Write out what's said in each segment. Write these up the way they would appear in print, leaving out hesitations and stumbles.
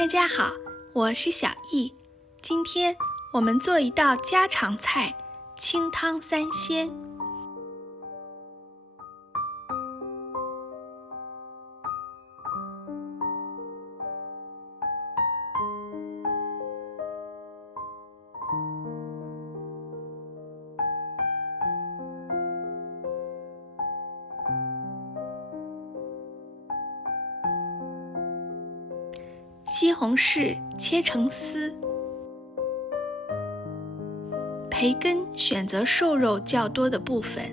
大家好，我是小易。今天我们做一道家常菜——清汤三鲜。西红柿切成丝，培根选择瘦肉较多的部分，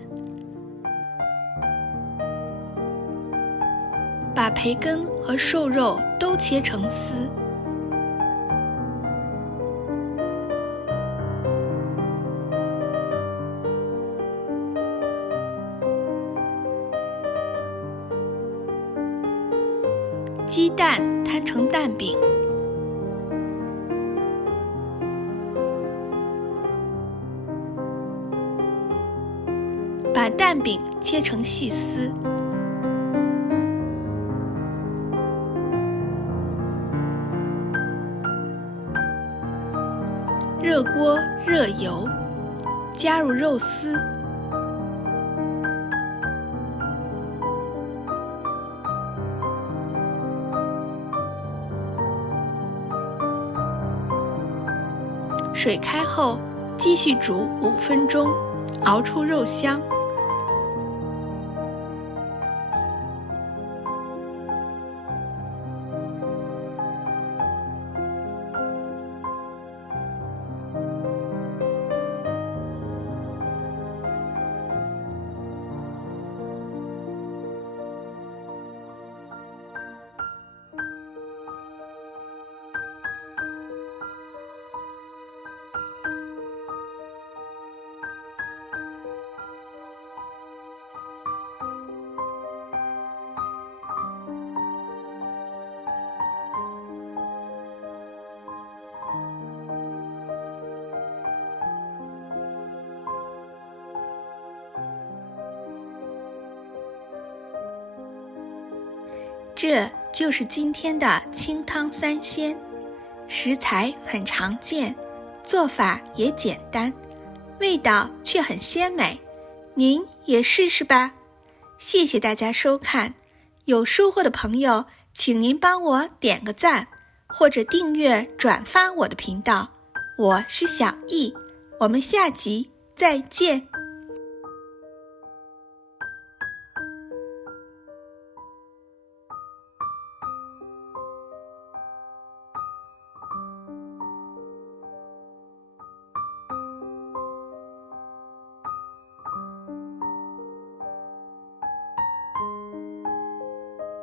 把培根和瘦肉都切成丝。鸡蛋摊成蛋饼，把蛋饼切成细丝。热锅热油，加入肉丝，水开后，继续煮5分钟，熬出肉香。这就是今天的清汤三鲜，食材很常见，做法也简单，味道却很鲜美，您也试试吧。谢谢大家收看，有收获的朋友，请您帮我点个赞，或者订阅转发我的频道。我是小易，我们下集再见。